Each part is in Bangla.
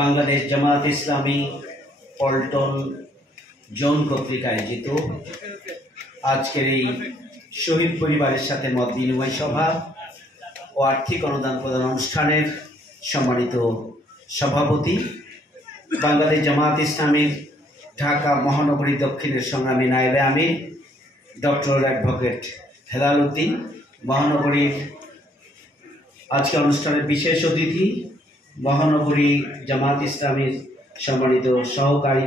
বাংলাদেশ জামাত ইসলামী পল্টন জোন কর্তৃক আয়োজিত আজকের এই শহীদ পরিবারের সাথে মত বিনিময় সভা ও আর্থিক অনুদান প্রদান অনুষ্ঠানের সম্মানিত সভাপতি, বাংলাদেশ জামাত ইসলামীর ঢাকা মহানগরী দক্ষিণের সংগ্রামী নায়েবে আমির ডক্টর অ্যাডভোকেট হেলাল উদ্দিন, মহানগরীর আজকে অনুষ্ঠানের বিশেষ অতিথি, মহানগরী জামাত ইসলামীর সম্মানিত সহকারী,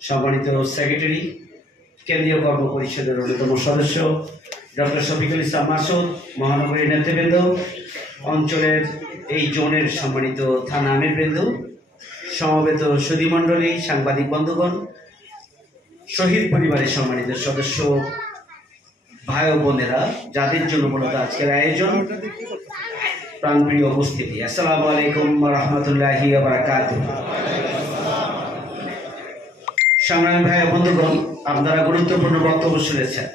সম্মানিত সেক্রেটারি, কেন্দ্রীয় কর্ম পরিষদের অন্যতম সদস্য ডক্টর শফিকুল ইসলাম মাসুদ, মহানগরীর নেতৃবৃন্দ, অঞ্চলের এই জোনের সম্মানিত থানা আমিরবৃন্দ, সমবেত সুধীমণ্ডলী, সাংবাদিক বন্ধুগণ, শহীদ পরিবারের সম্মানিত সদস্য ভাই ও বোনেরা, যাদের জন্য মূলত আজকের আয়োজন, প্রাণপ্রিয় উপস্থিতি, আসসালামু আলাইকুম ওয়া রাহমাতুল্লাহি ওয়া বারাকাতুহু। সংগ্রামী ভাই ও বন্ধুগণ, আপনারা গুরুত্বপূর্ণ বক্তব্য শুনেছেন।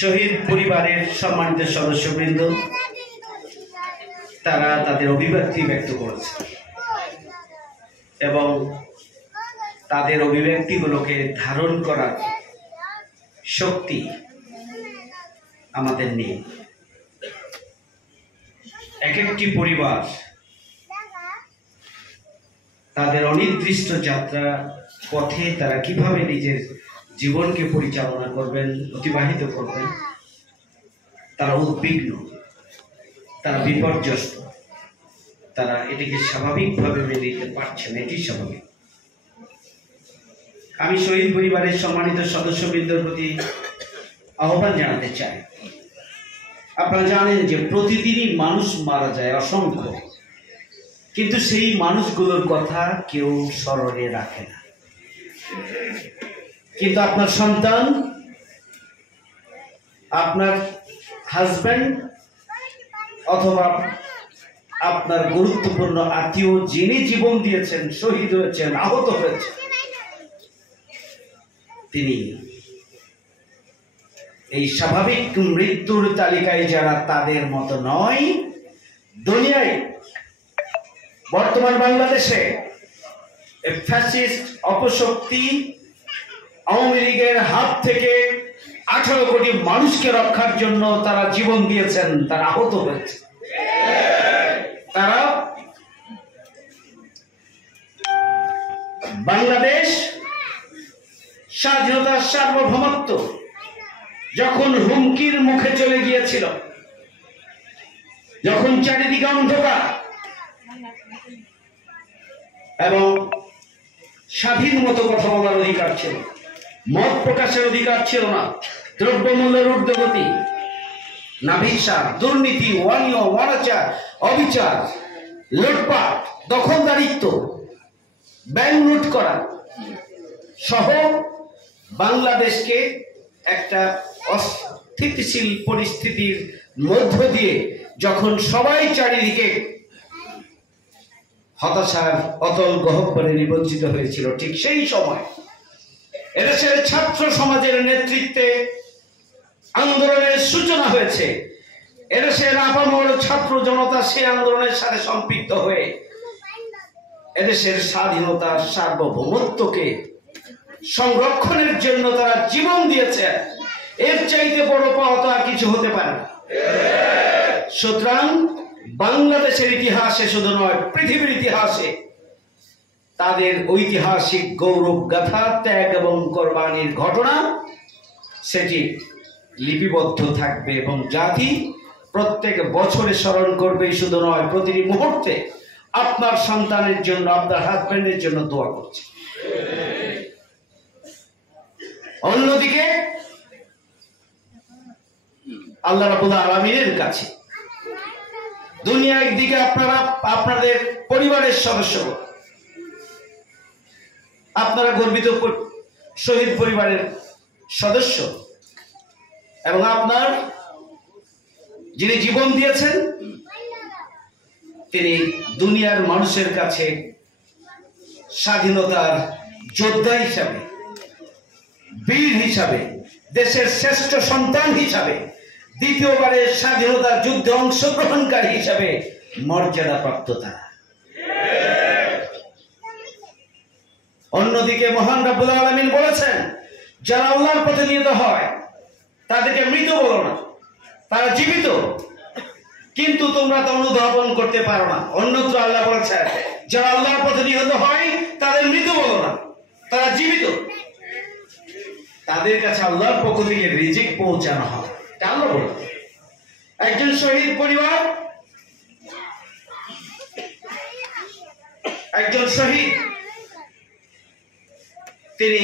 শহীদ পরিবারের সম্মানিত সদস্যবৃন্দ তারা তাদের অভিব্যক্তি ব্যক্ত করেছে এবং তাদের অভিব্যক্তিগুলোকে ধারণ করার শক্তি আমাদের নেই। এক একটি পরিবার তাদের অনির্দিষ্ট যাত্রা পথে তারা কিভাবে নিজের জীবনকে পরিচালনা করবেন, অতিবাহিত করবেন, তারা উদ্বিগ্ন, তারা বিপর্যস্ত, তারা এটিকে স্বাভাবিকভাবে মেনে নিতে পারছেন, এটি স্বাভাবিক। আমি শহীদ পরিবারের সম্মানিত সদস্যবৃন্দের প্রতি আহ্বান জানাতে চাই। আপনারা জানেন যে প্রতিদিনই মানুষ মারা যায় অসংখ্য, কিন্তু সেই মানুষগুলোর কথা কেউ স্মরণে রাখে না। কিন্তু আপনার সন্তান, আপনার হাজব্যান্ড অথবা আপনার গুরুত্বপূর্ণ আত্মীয় যিনি জীবন দিয়েছেন, শহীদ হয়েছেন, আহত হয়েছেন, তিনি এই স্বাভাবিক মৃত্যুর তালিকায় যারা তাদের মতো নয়। দুনিয়ায় বর্তমান বাংলাদেশে ফ্যাসিস্ট অপশক্তি আওয়ামী লীগের হাত থেকে 18 কোটি মানুষকে রক্ষার জন্য তারা জীবন দিয়েছেন, তারা আহত হয়েছে। তারা বাংলাদেশ স্বাধীনতার সার্বভৌমত্ব যখন হুমকির মুখে চলে গিয়েছিল, যখন চারিদিকে অন্ধকার এবং স্বাধীন মতো কথা বলার অধিকার ছিল, মত প্রকাশের অধিকার ছিল না, দ্রব্যমূল্যের ঊর্ধ্বগতি, নাভিসার, দুর্নীতি, অনিয়ম, অনাচার, অবিচার, লুটপাট, দখলদারিত্ব, ব্যাংক লুট করা সহ বাংলাদেশকে একটা অস্থিতিশীল পরিস্থিতির মধ্য দিয়ে যখন সবাই চারিদিকে হতাশার অতল গহ্বরে নিমজ্জিত হয়েছিল, ঠিক সেই সময় এদেশের ছাত্র সমাজের নেতৃত্বে আন্দোলনের সূচনা হয়েছে। এদেশের আপামর ছাত্র জনতা সেই আন্দোলনের সাথে সম্পৃক্ত হয়ে এদেশের স্বাধীনতার সার্বভৌমত্বকে সংরক্ষণের জন্য তারা জীবন দিয়েছে। এর চাইতে বড় পাওয়া তো আর কিছু হতে পারে না। সুতরাং বাংলাদেশের ইতিহাসে শুধু নয়, পৃথিবীর ইতিহাসে তাদের ঐতিহাসিক গৌরব গাথা, ত্যাগ এবং কোরবানির ঘটনা সেটি লিপিবদ্ধ থাকবে এবং জাতি প্রত্যেক বছরে স্মরণ করবে। শুধু নয়, প্রতিটি মুহূর্তে আপনার সন্তানের জন্য, আপনার হাজবেন্ডের জন্য দোয়া করছে। অন্যদিকে আল্লাহ রাব্বুল আলামিনের কাছে দুনিয়া একদিকে, আপনারা আপনাদের পরিবারের সদস্য, আপনারা গর্বিত শহীদ পরিবারের সদস্য, এবং আপনার যিনি জীবন দিয়েছেন তিনি দুনিয়ার মানুষের কাছে স্বাধীনতার যোদ্ধা হিসাবে, বীর হিসাবে, দেশের শ্রেষ্ঠ সন্তান হিসাবে দ্বিতীয়বারের স্বাধীনতা যুদ্ধে অংশগ্রহণকারী হিসাবে মর্যাদা প্রাপ্ত তারা। অন্যদিকে মহান রব্বুল আলামিন বলেছেন, যারা আল্লাহর পথে নিহত হয় তাদেরকে মৃত বলো না, তারা জীবিত, কিন্তু তোমরা তা অনুধাবন করতে পারো না। অন্যত্র আল্লাহ বলেছেন, যারা আল্লাহর পথে নিহত হয় তাদের মৃত বলো না, তারা জীবিত। তাদের কাছে আল্লাহর পক্ষ থেকে রিজিক পৌঁছানো হয়, এটা আল্লাহ বলেন। একজন শহীদ পরিবার, একজন শহীদ তিনি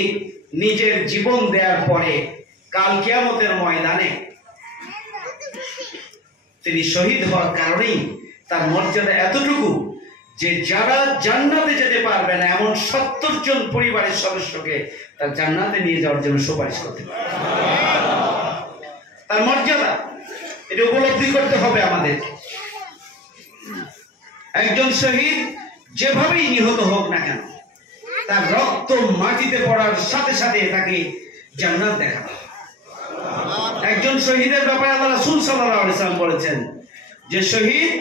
নিজের জীবন দেওয়ার পরে কাল কিয়ামতের ময়দানে তিনি শহীদ হওয়ার কারণেই তার মর্যাদা এতটুকু যে যারা জান্নাতে যেতে পারবে না এমন 70 জন পরিবারের সদস্যকে তার জান্নাতে নিয়ে যাওয়ার জন্য সুপারিশ করতে পারে। তার মর্যাদা এটা উপলব্ধি করতে হবে আমাদের। একজন শহীদ যেভাবেই নিহত হোক না কেন, তার রক্ত মাটিতে পড়ার সাথে সাথে তাকে জান্নাত দেখানো। একজন শহীদের ব্যাপারে আল্লাহ রাসূল সাল্লাল্লাহু আলাইহি ওয়াসাল্লাম বলেছেন যে শহীদ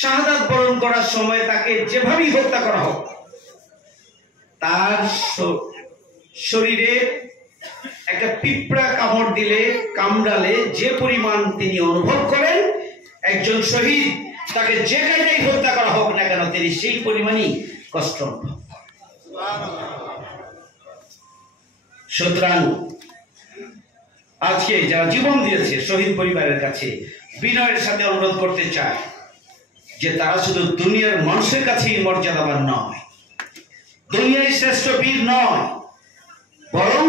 শাহাদাত বরণ করার সময় তাকে যেভাবেই হত্যা করা হোক, তার শরীরে একটা পিঁপড়া কামড় দিলে, কামড়ালে যে পরিমাণ তিনি অনুভব করেন, একজন শহীদ তাকে যে জায়গায় হত্যা করা হোক না কেন তিনি সেই পরিমাণই কষ্ট অনুভব। সুতরাং আজকে যারা জীবন দিয়েছে শহীদ পরিবারের কাছে বিনয়ের সাথে অনুরোধ করতে চায় যে তারা শুধু দুনিয়ার মানুষের কাছেই মর্যাদাবান নয়, দুনিয়ায় শ্রেষ্ঠ বীর নয়, বরং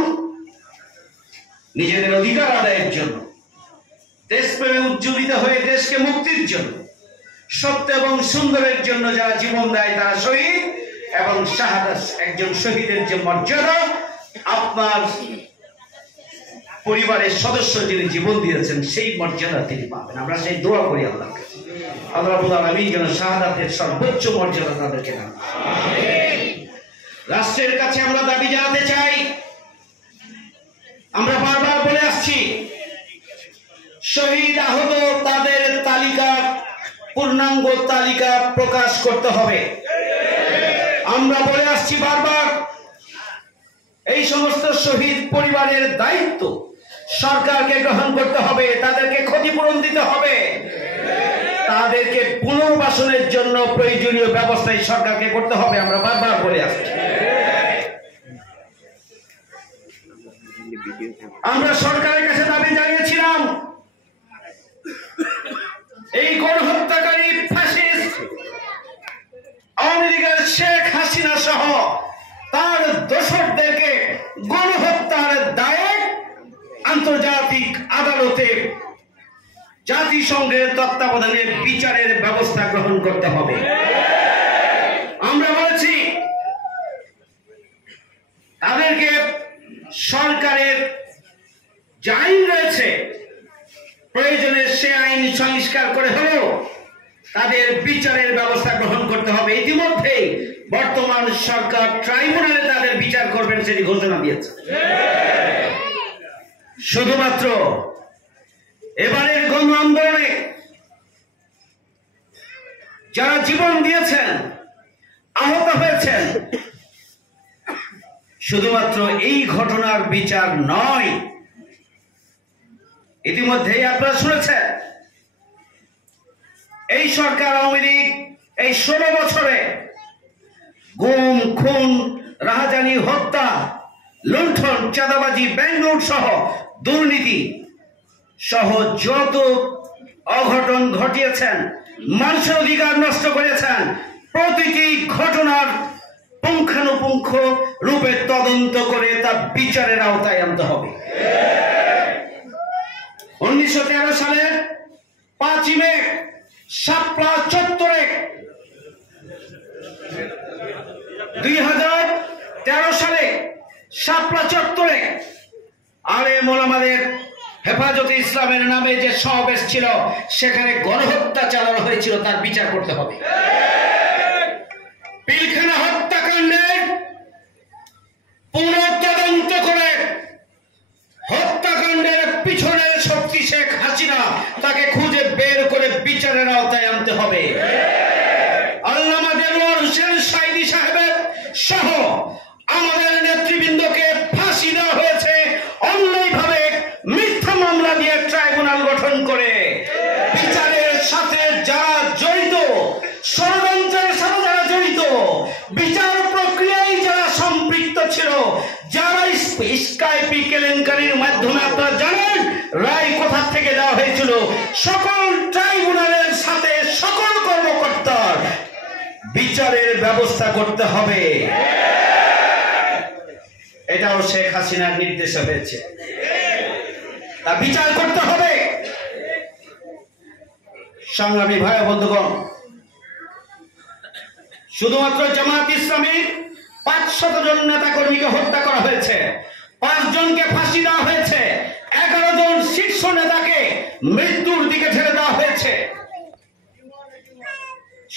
নিজেদের অধিকার আদায়ের জন্য, দেশপ্রেমে উজ্জীবিত হয়ে দেশকে মুক্তির জন্য, সত্য এবং সুন্দরের জন্য যারা জীবন দেয় তারা শহীদ। এবং শাহাদাত, একজন শহীদের যে মর্যাদা, আপনার পরিবারের সদস্য যিনি জীবন দিয়েছেন সেই মর্যাদা তিনি পাবেন। আমরা সেই দোয়া করি আল্লাহর কাছে, আল্লাহ রাব্বুল আলামিন যেন শাহাদাতের সর্বোচ্চ মর্যাদা তাদেরকে দেন। রাষ্ট্রের কাছে আমরা দাবি জানাতে চাই, আমরা বারবার বলে আসছি, শহীদ আহত তাদের তালিকা, পূর্ণাঙ্গ তালিকা প্রকাশ করতে হবে। আমরা বলে আসছি বারবার, এই সমস্ত শহীদ পরিবারের দায়িত্ব সরকারকে গ্রহণ করতে হবে, তাদেরকে ক্ষতিপূরণ দিতে হবে, তাদেরকে পুনর্বাসনের জন্য প্রয়োজনীয় ব্যবস্থাই সরকারকে করতে হবে। আমরা বারবার বলে আসছি। আমরা সরকারের কাছে দাবি জানিয়েছিলাম, এই গণহত্যাকারী ফ্যাসিস্ট আওয়ামী লীগের শেখ হাসিনা সহ তার দোসরদেরকে গণহত্যার দায়ে আন্তর্জাতিক আদালতে জাতিসংঘের তত্ত্বাবধানে বিচারের ব্যবস্থা গ্রহণ করতে হবে। আমরা বলেছি তাদেরকে সরকারের যে আইন রয়েছে প্রয়োজনে সে আইন সংস্কার করে হলেও তাদের বিচারের ব্যবস্থা গ্রহণ করতে হবে। ইতিমধ্যে বর্তমান সরকার ট্রাইব্যুনালে তাদের বিচার করবেন সেটি ঘোষণা দিয়েছে। শুধুমাত্র এবারের গণ আন্দোলনে যারা জীবন দিয়েছেন, আহত হয়েছেন, শুধুমাত্র এই ঘটনার বিচার নয়, ইতিমধ্যেই আপনারা শুনেছেন এই সরকার আওয়ামী লীগ এই 16 বছরে গুম, খুন, রাহাজানি, হত্যা, লুণ্ঠন, চাঁদাবাজি, ব্যাংক সহ দুর্নীতি সহ যত অঘটন ঘটিয়েছেন, মানুষের অধিকার নষ্ট করেছেন, প্রতিটি ঘটনার পুঙ্খানুপুঙ্খ রূপে তদন্ত করে তা বিচারের আওতায় আনতে হবে। 1913 সালের 5 মে শাপলা চত্বরে, 2013 সালে শাপলা চত্বরে আলেম ওলামাদের হেফাজতে ইসলামের নামে যে সমাবেশ ছিল সেখানে গণহত্যা চালানো হয়েছিল, তার বিচার করতে হবে। পিলখানা হত্যাকাণ্ডের পুনঃ তদন্ত করে হত্যাকাণ্ডের পিছনে শক্তি শেখ স্কাইপি কেলেঙ্কারির মাধ্যমে আপনারা জানেন রায় কোথা থেকে দেওয়া হয়েছিল। সকল ট্রাইব্যুনালের সাথে সকল কর্মকর্তার বিচারের ব্যবস্থা করতে হবে, এটাও শেখ হাসিনার নির্দেশে হয়েছে। তা বিচার করতে হবে। সংগ্রামী ভাই বন্ধুগণ, শুধুমাত্র জামাত ইসলামীর 500 জন নেতা কর্মীকে হত্যা করা হয়েছে, 5 জনকে ফাঁসি দেওয়া হয়েছে, 11 জন শীর্ষ নেতাকে মৃত্যুর দিকে ঠেলে দেওয়া হয়েছে।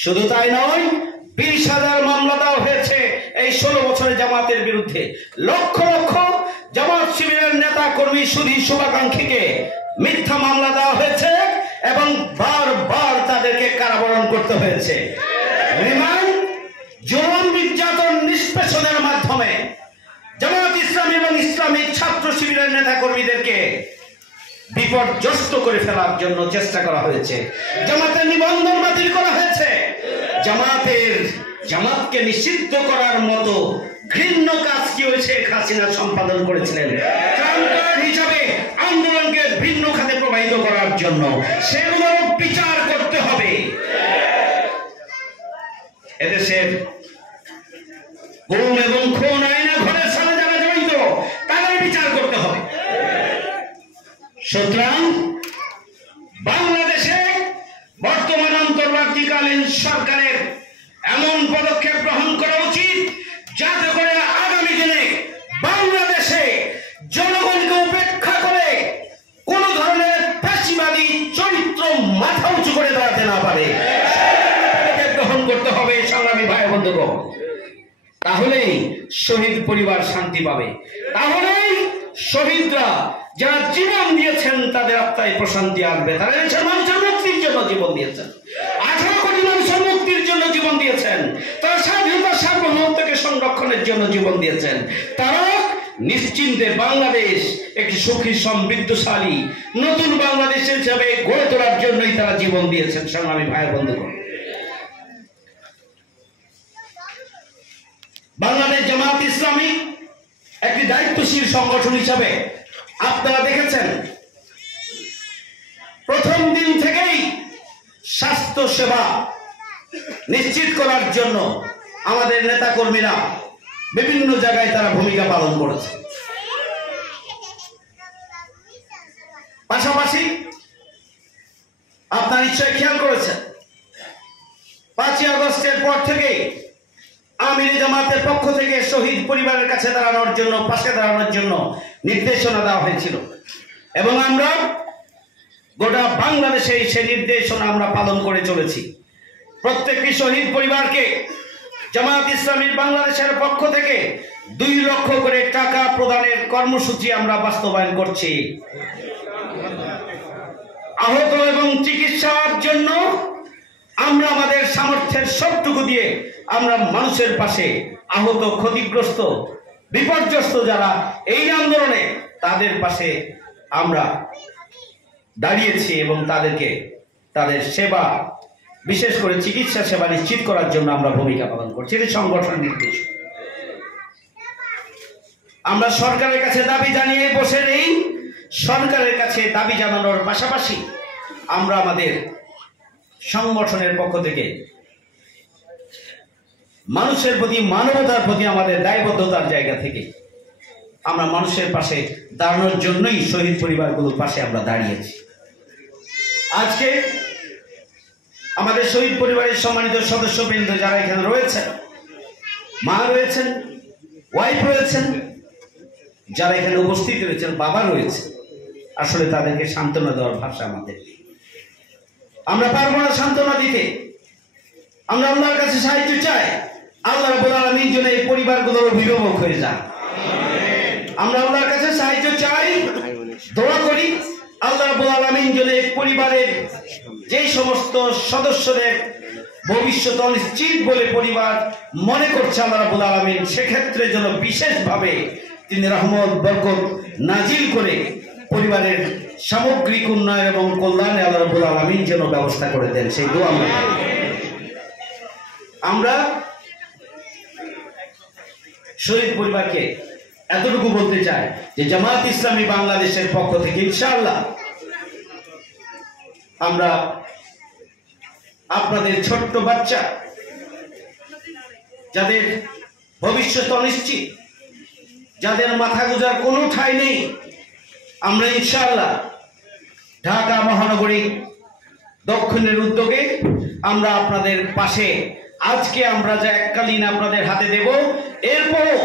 শুধু তাই নয়, 20,000 মামলা দেওয়া হয়েছে এই 16 বছরে জামাতের বিরুদ্ধে। লক্ষ লক্ষ জামাত শিবিরের নেতা কর্মী সুধী শুভাকাঙ্ক্ষীকে মিথ্যা মামলা দেওয়া হয়েছে এবং বারবার তাদেরকে কারাবরণ করতে হয়েছে। রিমান্ড, জুলুম, নির্যাতন, নিষ্পেষণের মাধ্যমে জামাত ইসলামী এবং ইসলামী ছাত্র শিবিরের নেতা কর্মীদেরকে বিপর্যস্ত করে ফেলার জন্য চেষ্টা করা হয়েছে। জামাতের নিবন্ধন বাতিল করা হয়েছে। জামাতকে নিষিদ্ধ করার মতো ঘৃণ্য কাজ কি শেখ হাসিনা সম্পাদন করেছিলেন ট্রাম্প হিসাবে আন্দোলনকে ভিন্ন খাতে প্রবাহিত করার জন্য, সেগুলো বিচার করতে হবে। এদেশের গুম এবং খুন, আইনা ঘরের সাথে যারা জড়িত তাদের বিচার করতে হবে। সুতরাং বাংলাদেশে বর্তমান অন্তর্বর্তীকালীন সরকারের এমন পদক্ষেপ গ্রহণ করা উচিত যাতে করে আগামী দিনে বাংলাদেশে জনগণকে উপেক্ষা করে কোন ধরনের ফ্যাসিবাদী চরিত্র মাথা উঁচু করে দাঁড়াতে না পারে, গ্রহণ করতে হবে। সংগ্রামী ভাই বন্ধুগণ, তাহলেই শহীদ পরিবার শান্তি পাবে, তাহলেই শহীদরা যারা জীবন দিয়েছেন তাদের আত্মায় প্রশান্তি আসবে। তারা দেশের মানুষের মুক্তির জন্য জীবন দিয়েছেন, 18 কোটি মানুষের মুক্তির জন্য জীবন দিয়েছেন, তারা স্বাধীনতা সার্বভৌমত্বকে সংরক্ষণের জন্য জীবন দিয়েছেন। তারা নিশ্চিন্তে বাংলাদেশ একটি সুখী সমৃদ্ধশালী নতুন বাংলাদেশ হিসেবে গড়ে তোলার জন্যই তারা জীবন দিয়েছেন। সংগ্রামী ভাই বন্ধুগণ, বাংলাদেশ জামাত ইসলামী একটি দায়িত্বশীল সংগঠন হিসাবে আপনারা দেখেছেন প্রথম দিন থেকেই স্বাস্থ্য সেবা নিশ্চিত করার জন্য আমাদের নেতা কর্মীরা বিভিন্ন জায়গায় তারা ভূমিকা পালন করেছে। পাশাপাশি আপনারা নিশ্চয় খেয়াল করেছেন 5ই আগস্টের পর থেকে আমির জামাতের পক্ষ থেকে শহীদ পরিবারের কাছে দাঁড়ানোর জন্য, পাশে দাঁড়ানোর জন্য নির্দেশনা দেওয়া হয়েছিল এবং আমরা গোটা বাংলাদেশে সেই নির্দেশনা আমরা পালন করে চলেছি। প্রত্যেকটি শহীদ পরিবারকে জামাত ইসলামীর বাংলাদেশের পক্ষ থেকে 2 লক্ষ করে টাকা প্রদানের কর্মসূচি আমরা বাস্তবায়ন করছি। আহত এবং চিকিৎসার জন্য আমরা আমাদের সামর্থ্যের সবটুকু দিয়ে আমরা মানুষের পাশে, আহত, ক্ষতিগ্রস্ত, বিপর্যস্ত যারা এই আন্দোলনে, তাদের পাশে আমরা দাঁড়িয়েছি এবং তাদেরকে তাদের সেবা, বিশেষ করে চিকিৎসা সেবা নিশ্চিত করার জন্য আমরা ভূমিকা পালন করছি। এটি সংগঠনের নির্দেশ। আমরা সরকারের কাছে দাবি জানিয়ে বসে নেই। সরকারের কাছে দাবি জানানোর পাশাপাশি আমরা আমাদের সংগঠনের পক্ষ থেকে মানুষের প্রতি, মানবতার প্রতি আমাদের দায়বদ্ধতার জায়গা থেকে আমরা মানুষের পাশে দাঁড়ানোর জন্যই শহীদ পরিবারগুলোর পাশে আমরা দাঁড়িয়েছি। আজকে আমাদের শহীদ পরিবারের সম্মানিত সদস্যবৃন্দ যারা এখানে রয়েছেন, মা রয়েছেন, ওয়াইফ রয়েছেন, যারা এখানে উপস্থিত রয়েছেন, বাবা রয়েছে, আসলে তাদেরকে সান্ত্বনা দেওয়ার ভাষা আমাদের, আমরা পারবো না সান্ত্বনা দিতে। আমরা আল্লাহর কাছে সাহায্য চাই, আল্লাহ রাব্বুল আলামিন যেন এই পরিবারগুলোর অভিভাবক হয়ে যায়। আমরা আল্লাহর কাছে সাহায্য চাই, দোয়া করি আল্লাহ রাব্বুল আলামিন যেন এই পরিবারের যেই সমস্ত সদস্যদের ভবিষ্যৎ অনিশ্চিত বলে পরিবার মনে করছে আল্লাহ রাব্বুল আলামিন, সেক্ষেত্রে যেন বিশেষভাবে তিনি রহমত বরকত নাজিল করে পরিবারের সামগ্রিক উন্নয়ন এবং কল্যাণে আল্লাহ রাব্বুল আলামিন যেন ব্যবস্থা করে দেন, সেই দোয়া আমরা শহীদ পরিবারকে এতটুকু বলতে চাই যে জামাত ইসলামী বাংলাদেশের পক্ষ থেকে ইনশাআল্লাহ আমরা আপনাদের ছোট্ট বাচ্চা যাদের ভবিষ্যৎ অনিশ্চিত, যাদের মাথা গোঁজার কোনো ঠাঁই নেই, আমরা ইনশাআল্লাহ ঢাকা মহানগরী দক্ষিণের উদ্যোগে আমরা আপনাদের পাশে, আজকে আমরা যা এককালীন আপনাদের হাতে দেব, এরপরও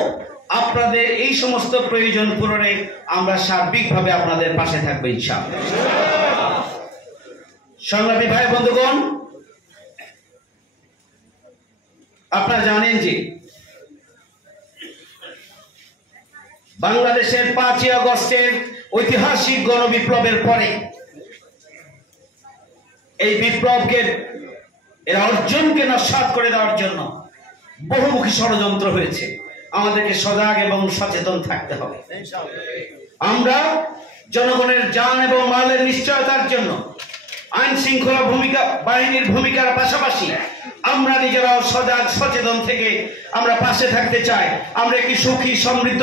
আপনাদের এই সমস্ত প্রয়োজন পূরণে আমরা সার্বিকভাবে আপনাদের পাশে থাকবো ইনশাআল্লাহ। সংগ্রামী ভাই বন্ধুগণ, আপনারা জানেন যে বাংলাদেশের 5ই আগস্টের ঐতিহাসিক গণবিপ্লবের পরে এই বিপ্লবকে, এর অর্জনকে নস্যাৎ করে দেওয়ার জন্য বহুমুখী ষড়যন্ত্র হয়েছে। আমাদেরকে সজাগ এবং সচেতন থাকতে হবে। আমরা জনগণের জান এবং মালের নিশ্চয়তার জন্য আইন শৃঙ্খলা বাহিনীর ভূমিকার পাশাপাশি আমরা নিজেরাও সজাগ সচেতন থেকে আমরা পাশে থাকতে চাই। আমরা একটি সুখী সমৃদ্ধ